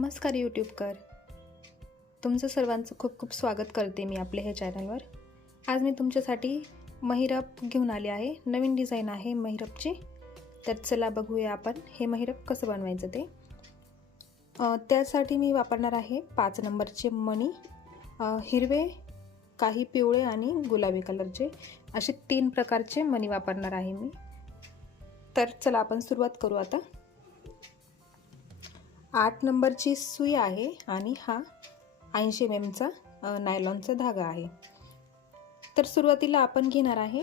नमस्कार यूट्यूबकर तुमचं सर्वांचं खूप खूप स्वागत करते मी आपल्या ह्या चॅनलवर आज मी तुमच्यासाठी महिरप घेऊन आले आहे. नवीन डिझाईन आहे महिरपची. तर चला बघूया आपण हे महिरप कसं बनवायचं ते. त्यासाठी मी वापरणार आहे पाच नंबरचे मणी हिरवे काही पिवळे आणि गुलाबी कलरचे. असे तीन प्रकारचे मणी वापरणार आहे मी. तर चला आपण सुरुवात करू आता. आठ नंबरची सुई आहे आणि हा ऐंशी एम एमचा नायलॉनचा धागा आहे. तर सुरुवातीला आपण घेणार आहे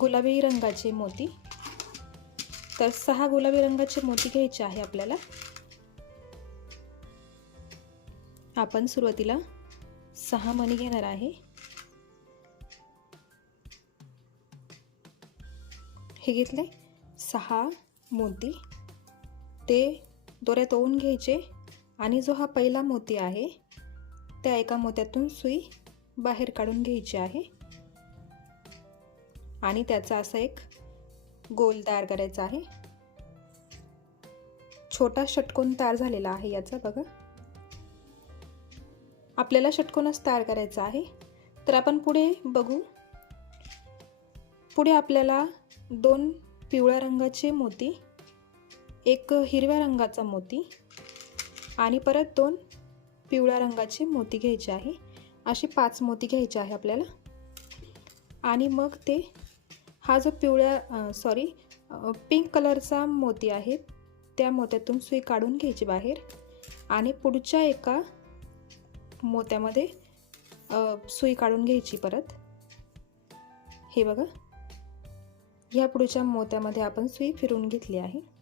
गुलाबी रंगाचे मोती. तर सहा गुलाबी रंगाचे मोती घ्यायचे आहे आपल्याला. आपण सुरुवातीला सहा मणी घेणार आहे. हे घेतले सहा मोती. ते दोऱ्यात ओवून घ्यायचे आणि जो हा पहिला मोती आहे त्या एका मोत्यातून सुई बाहेर काढून घ्यायची आहे. आणि त्याचा असा एक गोल तयार करायचा आहे. छोटा षटकोन तयार झालेला आहे याचा बघा. आपल्याला षटकोनच तयार करायचा आहे. तर आपण पुढे बघू. पुढे आपल्याला दोन पिवळ्या रंगाचे मोती एक हिरव्या रंगाचा मोती आणि परत दोन पिवळ्या रंगाचे मोती घ्यायचे आहे. असे पाच मोती घ्यायचे आहे आपल्याला. आणि मग ते हा जो पिवळ्या सॉरी पिंक कलरचा मोती आहे त्या मोत्यातून सुई काढून घ्यायची बाहेर. आणि पुढच्या एका मोत्यामध्ये सुई काढून घ्यायची परत. हे बघा. ह्या पुढच्या मोत्यामध्ये आपण सुई फिरून घेतली आहे.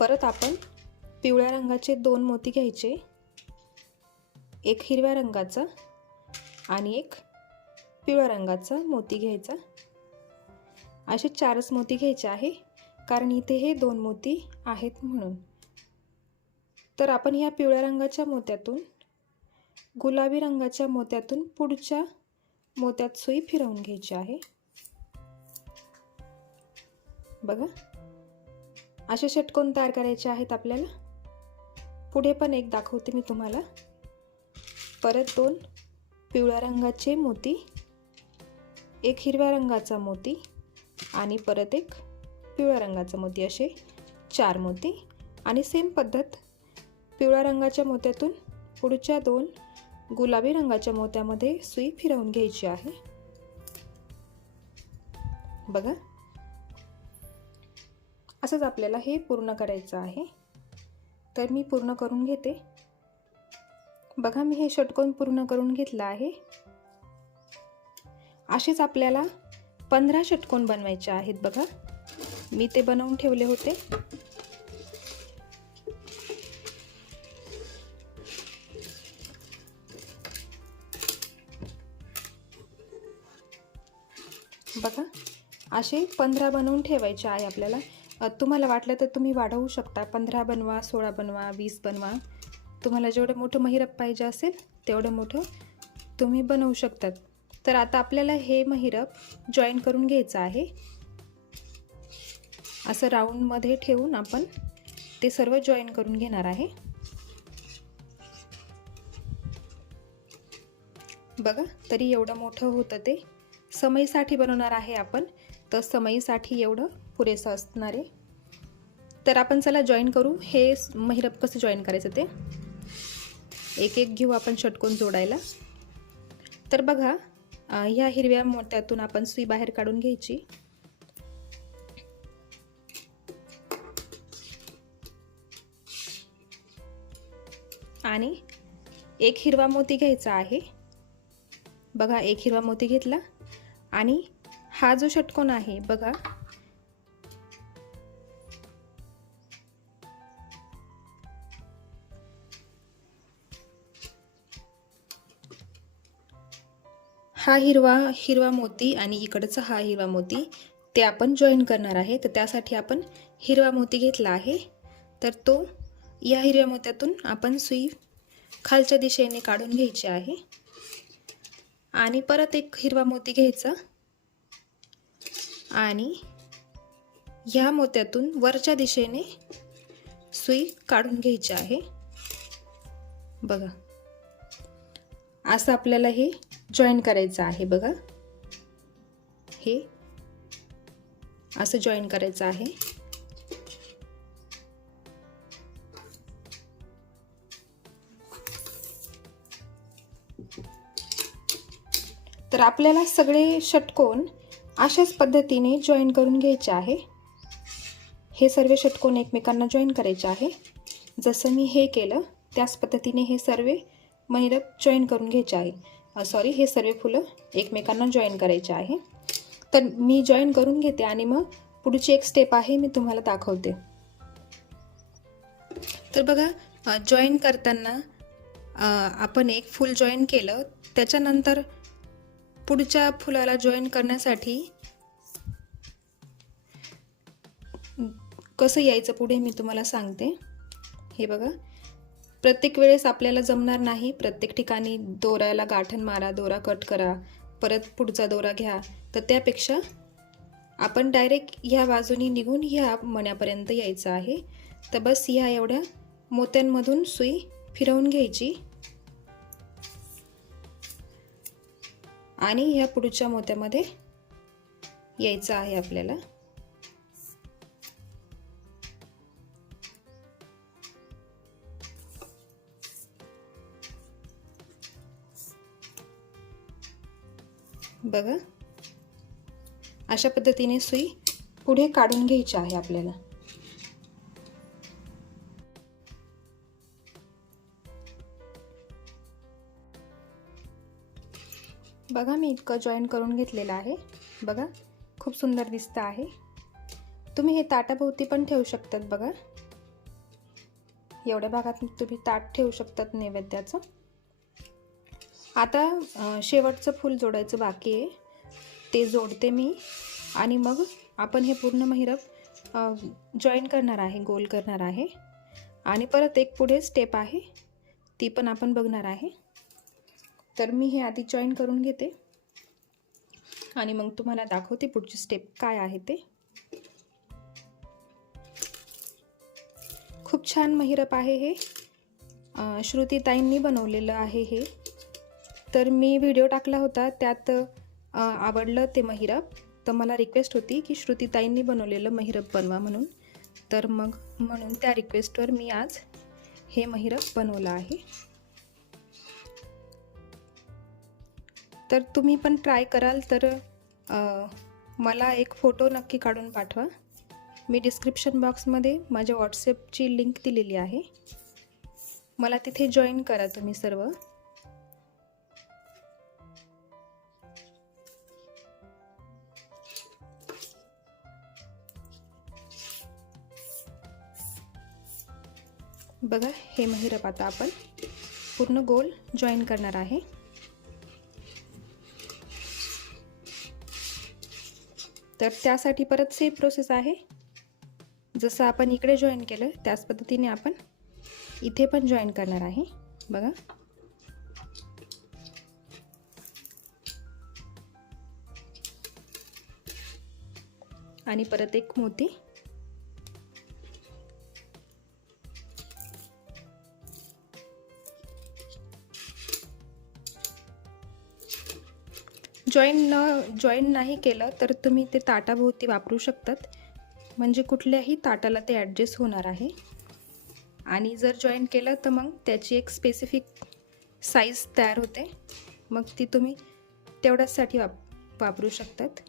परत आपण पिवळ्या रंगाचे दोन मोती घ्यायचे. एक हिरव्या रंगाचा आणि एक पिवळ्या रंगाचा मोती घ्यायचा. असे चारच मोती घ्यायचे आहे कारण इथे हे दोन मोती आहेत म्हणून. तर आपण ह्या पिवळ्या रंगाच्या मोत्यातून गुलाबी रंगाच्या मोत्यातून पुढच्या मोत्यात सुई फिरवून घ्यायची आहे. बघा. असे षटकोन तयार करायचे आहेत आपल्याला. पुढे पण एक दाखवते मी तुम्हाला. परत दोन पिवळ्या रंगाचे मोती एक हिरव्या रंगाचा मोती आणि परत एक पिवळ्या रंगाचा मोती. असे चार मोती आणि सेम पद्धत. पिवळ्या रंगाच्या मोत्यातून पुढच्या दोन गुलाबी रंगाच्या मोत्यामध्ये सुई फिरवून घ्यायची आहे. बघा. असंच आपल्याला हे पूर्ण करायचं आहे. तर मी पूर्ण करून घेते. बघा मी हे षटकोन पूर्ण करून घेतलं आहे. असेच आपल्याला पंधरा षटकोन बनवायचे आहेत बघा. मी ते बनवून ठेवले होते. बघा असे पंधरा बनवून ठेवायचे आहे आपल्याला. तुम्हाला वाटलं तर तुम्ही वाढवू शकता. पंधरा बनवा सोळा बनवा वीस बनवा. तुम्हाला जेवढं मोठं महिरप पाहिजे असेल तेवढं मोठं तुम्ही बनवू शकतात. तर आता आपल्याला हे महिरप जॉईन करून घ्यायचं आहे. असं राऊंडमध्ये ठेवून आपण ते सर्व जॉईन करून घेणार आहे. बघा तरी एवढं मोठं होतं ते. समईसाठी बनवणार आहे आपण. तर समईसाठी एवढं पुरेसं असणार. आहे तर आपण चला जॉईन करू. हे महिरप कसं जॉईन करायचं ते? एक एक घेऊ आपण षटकोन जोडायला. तर बघा ह्या हिरव्या मोत्यातून आपण सुई बाहेर काढून घ्यायची. आणि एक हिरवा मोती घ्यायचा आहे. बघा एक हिरवा मोती घेतला. आणि हा जो षटकोन आहे बघा हा हिरवा हिरवा मोती आणि इकडचा हा हिरवा मोती ते आपण जॉईन करणार आहे. तर त्यासाठी आपण हिरवा मोती घेतला आहे. तर तो या हिरव्या मोत्यातून आपण सुई खालच्या दिशेने काढून घ्यायची आहे. आणि परत एक हिरवा मोती घ्यायचा. आणि ह्या मोत्यातून वरच्या दिशेने सुई काढून घ्यायची आहे. बघा. असं आपल्याला हे जॉईन करायचं आहे बघा. हे. असं जॉईन करायचं आहे. तर आपल्याला सगळे षटकोन अशाच पद्धतीने जॉईन करून घ्यायचे आहे. हे सर्व षटकोन एकमेकांना जॉईन करायचे आहे. जसं मी हे केलं त्याच पद्धतीने हे सर्व महिरप जॉईन करून घ्यायचे आहे. सॉरी हे सर्व फुलं एकमेकांना जॉईन करायचे आहे. तर मी जॉईन करून घेते आणि मग पुढची एक स्टेप आहे मी तुम्हाला दाखवते. तर बघा जॉईन करताना आपण एक फूल जॉईन केलं. त्याच्यानंतर पुढच्या फुलाला जॉईन करण्यासाठी कसं यायचं पुढे मी तुम्हाला सांगते. हे बघा प्रत्येक वेळेस आपल्याला जमणार नाही. प्रत्येक ठिकाणी दोऱ्याला गाठण मारा दोरा कट करा परत पुढचा दोरा घ्या. तर त्यापेक्षा आपण डायरेक्ट ह्या बाजूनी निघून ह्या मण्यापर्यंत यायचं आहे. तर बस ह्या एवढ्या मोत्यांमधून सुई फिरवून घ्यायची. आणि ह्या पुढच्या मोत्यामध्ये यायचं आहे आपल्याला. बघा. अशा पद्धतीने सुई पुढे काढून घ्यायची आहे आपल्याला. बघा मी इतकं जॉईन करून घेतलेलं आहे. बघा खूप सुंदर दिसतं आहे. तुम्ही हे ताटाभोवती पण ठेवू शकतात बघा. एवढ्या भागात तुम्ही ताट ठेवू शकतात नैवेद्याचं. आता शेवटचं फूल जोडायचं बाकी आहे. ते जोडते मी. आणि मग आपण हे पूर्ण महिरप जॉईन करणार आहे गोल करणार आहे. आणि परत एक पुढे स्टेप आहे. ती पण आपण बघणार आहे. तर मी हे आधी जॉईन करून घेते. आणि मग तुम्हाला दाखवते पुढची स्टेप काय आहे ते. खूप छान महिरप आहे हे. श्रुतीताईंनी बनवलेलं आहे हे. तर मी व्हिडिओ टाकला होता त्यात आवडलं ते महिरप. तर मला रिक्वेस्ट होती की श्रुतीताईंनी बनवलेलं महिरप बनवा म्हणून. तर मग म्हणून त्या रिक्वेस्टवर मी आज हे महिरप बनवलं आहे. तर तुम्ही पण ट्राय कराल तर मला एक फोटो नक्की काढून पाठवा. मी डिस्क्रिप्शन बॉक्समध्ये माझ्या व्हॉट्सअपची लिंक दिलेली आहे. मला तिथे जॉईन करा तुम्ही सर्व. बघा हे महिरप आता आपण. पूर्ण गोल जॉईन करणार आहे. तर त्यासाठी परत सेम प्रोसेस आहे. जसं आपण इकडे जॉईन केलं त्याच पद्धतीने आपण इथे पण जॉईन करणार आहे. बघा. आणि परत एक मोती. जॉईन न जॉईन नाही केलं तर तुम्ही ते ताटाभोवती वापरू शकतात. म्हणजे कुठल्याही ताटाला ते ॲडजस्ट होणार आहे. आणि जर जॉईन केलं तर मग त्याची एक स्पेसिफिक साईज तयार होते. मग ती तुम्ही तेवढ्याचसाठी वाप वापरू शकतात.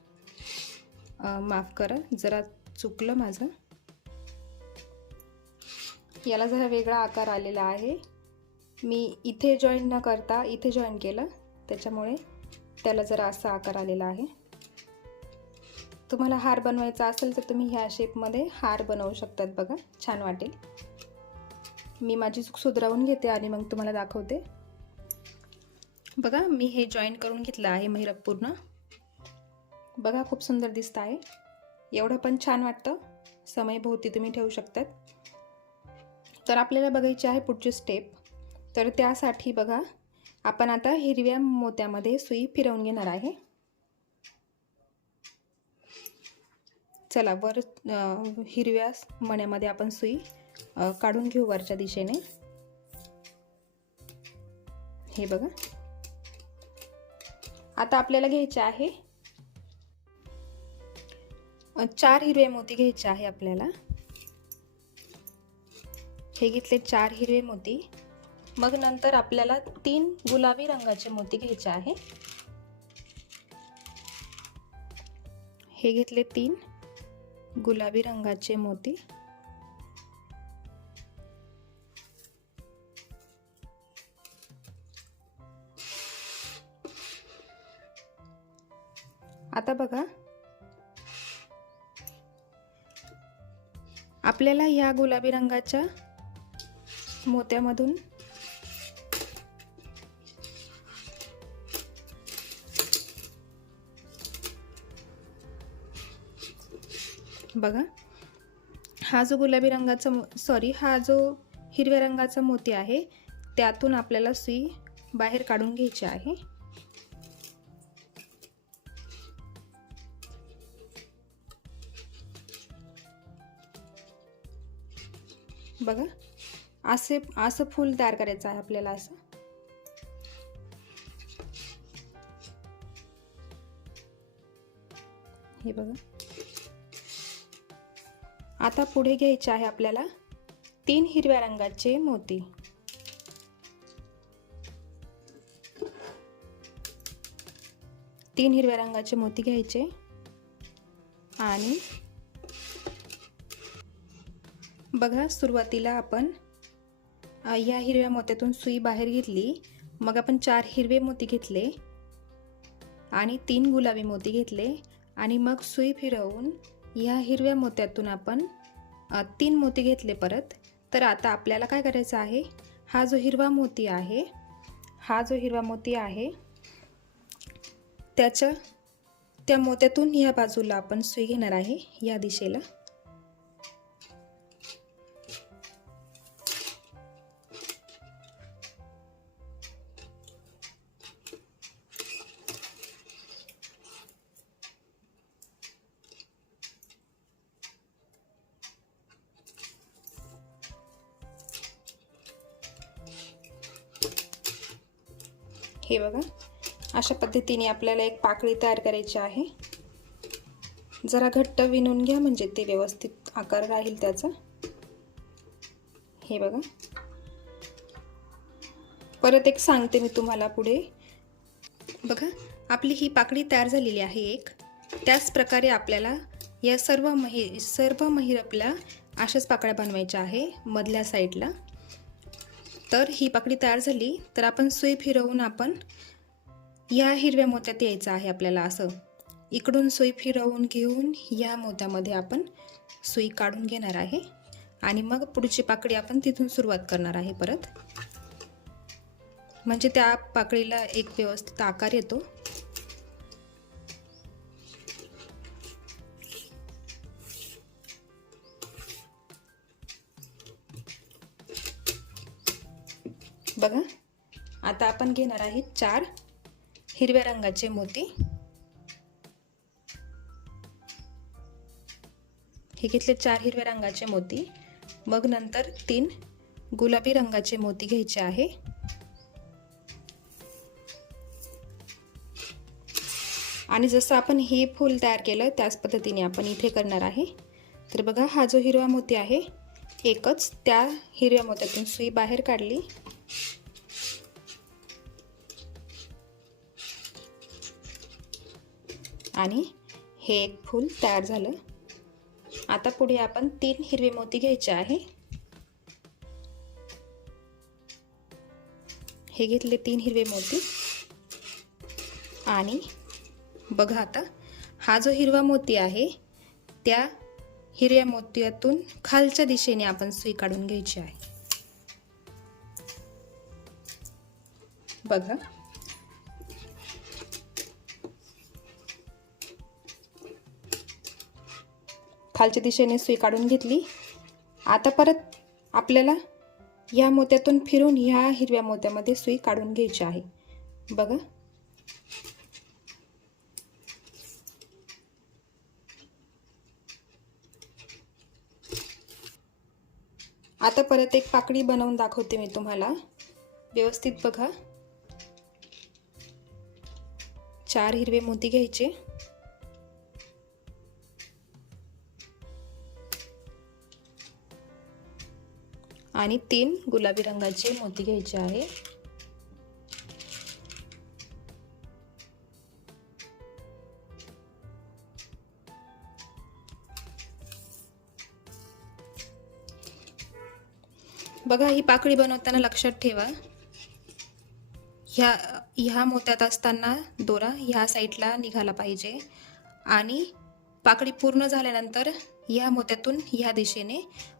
माफ करा जरा चुकलं माझं. याला जरा वेगळा आकार आलेला आहे. मी इथे जॉईन न करता इथे जॉईन केलं. त्याच्यामुळे त्याला जरा असा आकार आलेला आहे. तुम्हाला हार बनवायचा असेल तर तुम्ही ह्या शेपमध्ये हार बनवू शकतात बघा. छान वाटेल. मी माझी चूक सुधरावून घेते आणि मग तुम्हाला दाखवते. बघा मी हे जॉईन करून घेतलं आहे महिरप पूर्ण. बघा खूप सुंदर दिसतं आहे. एवढं पण छान वाटतं. समयभोवती तुम्ही ठेवू शकतात. तर आपल्याला बघायची आहे पुढची स्टेप तर त्यासाठी बघा आपण आता हिरव्या मोत्यामध्ये सुई फिरवून घेणार आहे. चला वर हिरव्या मण्यामध्ये आपण सुई काढून घेऊ वरच्या दिशेने. हे बघा. आता आपल्याला घ्यायचे आहे चार हिरवे मोती घ्यायचे आहे आपल्याला. हे घेतले चार हिरवे मोती. मग नंतर आपल्याला तीन गुलाबी रंगाचे मोती घ्यायचे आहे. हे घेतले तीन गुलाबी रंगाचे मोती. आता बघा. आपल्याला ह्या गुलाबी रंगाच्या मोत्यामधून बघा. हा जो गुलाबी रंगाचा सॉरी हा जो हिरव्या रंगाचा मोती आहे त्यातून आपल्याला सुई बाहेर काढून घ्यायची आहे. बघा. असे असं फूल तयार करायचं आहे आपल्याला असं. हे बघा. आता पुढे घ्यायचे आहे आपल्याला तीन हिरव्या रंगाचे मोती. तीन हिरव्या रंगाचे मोती घ्यायचे आणि बघा सुरुवातीला आपण या हिरव्या मोत्यातून सुई बाहेर घेतली मग आपण चार हिरवे मोती घेतले आणि तीन गुलाबी मोती घेतले आणि मग सुई फिरवून ह्या हिरव्या मोत्यातून आपण तीन मोती घेतले परत. तर आता आपल्याला काय करायचं आहे? हा जो हिरवा मोती आहे हा जो हिरवा मोती आहे त्याच्या त्या मोत्यातून ह्या बाजूला आपण सुई घेणार आहे या दिशेला. हे बघा. अशा पद्धतीने आपल्याला एक पाकळी तयार करायची आहे. जरा घट्ट विणून घ्या म्हणजे ते व्यवस्थित आकार राहील त्याचा. हे बघा. परत एक सांगते मी तुम्हाला पुढे. बघा आपली ही पाकळी तयार झालेली आहे एक. त्याच प्रकारे आपल्याला या सर्व मही सर्व महिरपला अशाच पाकळ्या बनवायच्या आहे मधल्या साईडला. तर ही पाकळी तयार झाली तर आपण सुई फिरवून आपण या हिरव्या मोत्यात यायचं आहे आपल्याला असं. इकडून सुई फिरवून घेऊन या मोत्यामध्ये आपण सुई काढून घेणार आहे. आणि मग पुढची पाकळी आपण तिथून सुरुवात करणार आहे परत. म्हणजे त्या पाकळीला एक व्यवस्थित आकार येतो. बघा. आता आपण घेणार आहे चार हिरव्या रंगाचे मोती. हे घेतले चार हिरव्या रंगाचे मोती. मग नंतर तीन गुलाबी रंगाचे मोती घ्यायचे आहे. आणि जसं आपण हे फूल तयार केलं त्याच पद्धतीने आपण इथे करणार आहे. तर बघा हा जो हिरवा मोती आहे एकच त्या हिरव्या मोत्यातून सुई बाहेर काढली. आणि हे एक फूल तयार झालं. आता पुढे आपण तीन हिरवे मोती घ्यायचे आहे. हे घेतले तीन हिरवे मोती. आणि बघा आता हा जो हिरवा मोती आहे त्या हिरव्या मोत्यातून खालच्या दिशेने आपण सुई काढून घ्यायची आहे. बघा. खालच्या दिशेने सुई काढून घेतली. आता परत आपल्याला या मोत्यातून फिरून ह्या हिरव्या मोत्यामध्ये सुई काढून घ्यायची आहे. बघा. आता परत एक पाकळी बनवून दाखवते मी तुम्हाला. व्यवस्थित बघा. चार हिरवे मोती घ्यायचे. आणि तीन गुलाबी रंगाचे मोती घ्यायचे आहे. बघा ही पाकळी बनवताना लक्षात ठेवा. ह्या ह्या मोत्यात असताना दोरा ह्या साईडला निघाला पाहिजे आणि पाकळी पूर्ण झाल्यानंतर या मोत्यातून ह्या दिशेने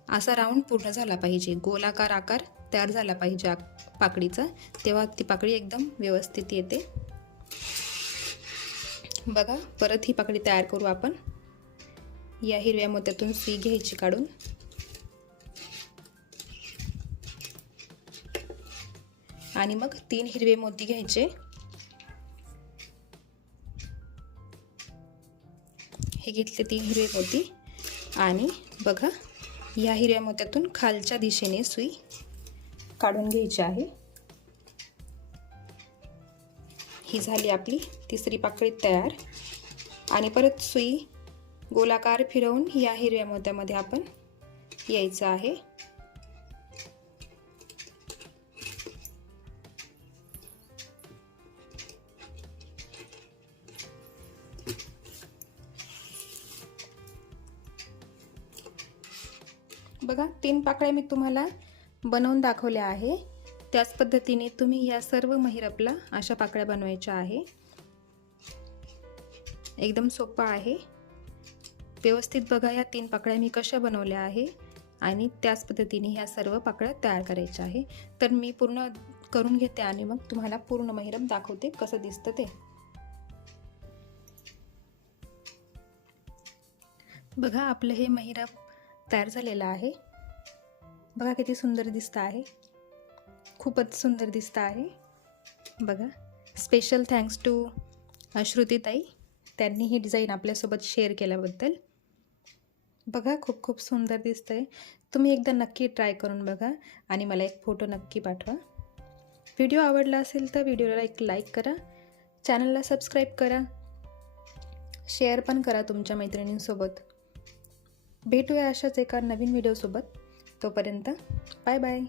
असा राऊंड पूर्ण झाला पाहिजे. गोलाकार आकार तयार झाला पाहिजे पाकळीचा तेव्हा ती पाकळी एकदम व्यवस्थित येते. बघा परत ही पाकळी तयार करू आपण. या हिरव्या मोत्यातून सुई घ्यायची काढून. आणि मग तीन हिरवे मोती घ्यायचे. हे घेतले तीन हिरवे मोती. आणि बघा या हिऱ्या मोत्यातून खालच्या दिशेने सुई काढून घ्यायची आहे. ही झाली आपली तिसरी पाकळी तयार. आणि परत सुई गोलाकार फिरवून या हिरव्या मोत्यामध्ये आपण यायचं आहे. तीन पाकळ्या मी तुम्हाला बनवून दाखवल्या आहे. त्याच पद्धतीने तुम्ही या सर्व महिरपला अशा पाकळ्या बनवायच्या आहे. एकदम सोपा आहे. व्यवस्थित बघा या तीन पाकळ्या मी कशा बनवल्या आहे आणि त्याच पद्धतीने ह्या सर्व पाकळ्या तयार करायच्या आहे. तर मी पूर्ण करून घेते आणि मग तुम्हाला पूर्ण महिरप दाखवते कसं दिसतं ते. बघा आपलं हे महिरप तयार झालेलं आहे. बघा किती सुंदर दिसतं आहे. खूपच सुंदर दिसतं आहे. बघा स्पेशल थँक्स टू श्रुतीताई. त्यांनी ही डिझाईन आपल्यासोबत शेअर केल्याबद्दल. बघा खूप खूप सुंदर दिसतं आहे तुम्ही एकदा नक्की ट्राय करून बघा आणि मला एक फोटो नक्की पाठवा. व्हिडिओ आवडला असेल तर व्हिडिओला एक लाईक करा. चॅनलला सबस्क्राईब करा. शेअर पण करा तुमच्या मैत्रिणींसोबत. भेटूया अशाच एका नवीन व्हिडिओसोबत तोपर्यंत बाय बाय.